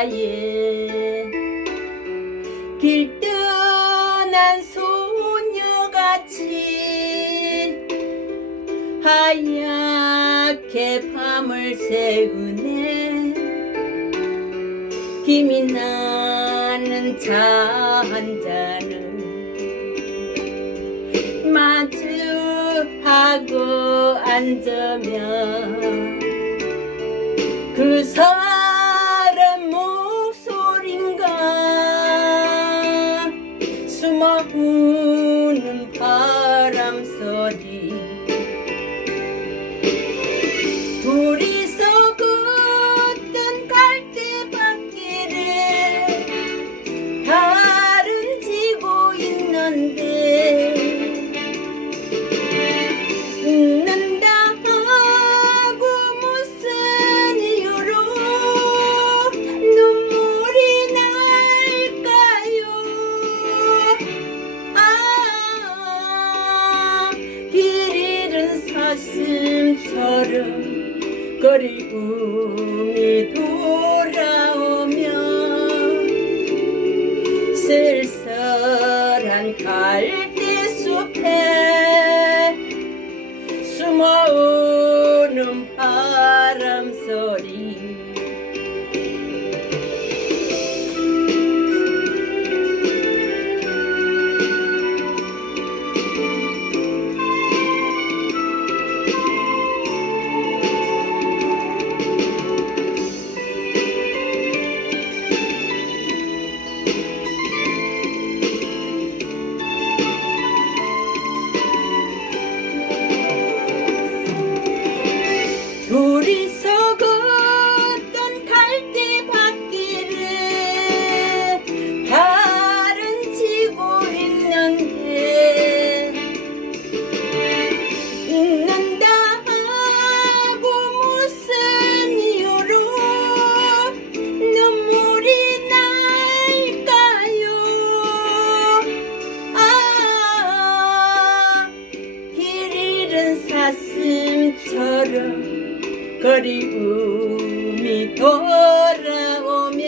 바다에 길 떠난 소녀같이 하얗게 밤을 새우네. 김이 나는 차 한 잔을 마주하고 앉으면 그 사람 목소린가 숨어우는 바람소리. 둘이서 걷던 갈대밭길에 달은 지고 있는데 웃는다 하고 무슨 이유로 눈물이 날까요. 길 잃은 사슴처럼 그리움이 돌아오면 쓸쓸한 갈대숲에 숨어오는 바람소리. 둘이서 걷던 갈대밭길에 달은 지고 있는데 웃는다 하고 무슨 이유로 눈물이 날까요. 길 잃은 사슴처럼 그리움이 돌아오면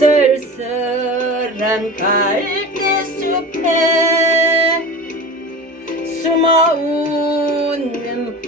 쓸쓸한 갈대숲에 숨어우는